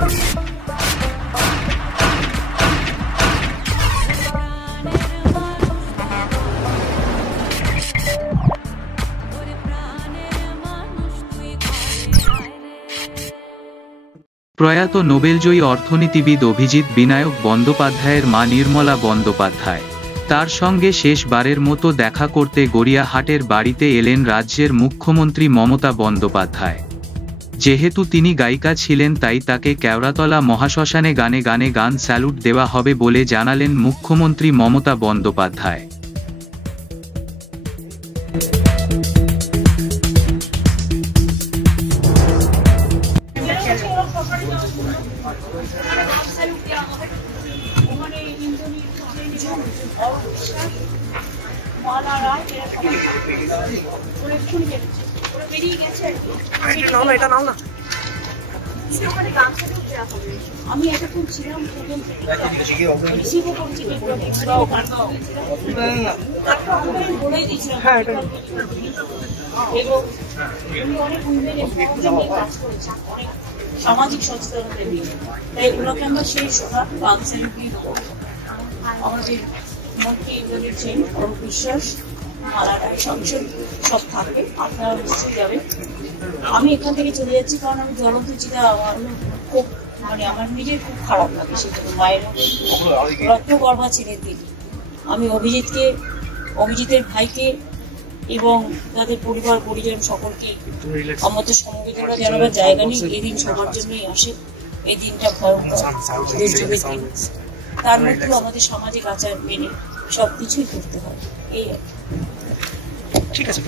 প্রয়াত নোবেলজয়ী অর্থনীতিবিদ অভিজিৎ বিনায়ক বন্দ্যোপাধ্যায়ের মা নির্মলা বন্দ্যোপাধ্যায় তার সঙ্গে শেষবারের মতো দেখা করতে গড়িয়াহাটের বাড়িতে এলেন রাজ্যের মুখ্যমন্ত্রী মমতা বন্দ্যোপাধ্যায়। যেহেতু তিনি গায়িকা ছিলেন তাই তাকে কেওড়াতলা মহাশ্মশানে গানে গানে গান স্যালুট দেওয়া হবে বলে জানালেন মুখ্যমন্ত্রী মমতা বন্দ্যোপাধ্যায়। আমি এটা খুব ছিলাম বলে দিয়েছিলাম এবং অনেক কাজ করেছি, অনেক সামাজিক সচেতনতা নিয়ে, তাই এগুলোকে আমরা সেই শোনা গান সেলিব্রি দেবো। আমাদের মন্ত্রী বলেছেন অরূপ বিশ্বাস, মালারায়, সংসদ সব থাকবে, আপনারা নিশ্চয়ই যাবেন। আমি এখান থেকে চলে যাচ্ছি কারণ আমি জ্বলন্ত চিতা আমার খুব আমার নিজের খুব খারাপ লাগে, সেজন্য মায়ের রত্নগর্ভা ছেড়ে দিন। আমি অভিজিতের ভাইকে এবং তাদের পরিবার পরিজন সকলকে আমাদের সমবেদনা জানাবার জায়গা নেই। এই দিন সবার জন্যই আসে, এই দিনটা ভয়ঙ্কর দুর্যোগের দিন, তার মধ্যেও আমাদের সামাজিক আচার মেনে সবকিছুই করতে হয়। এই ঠিক আছে।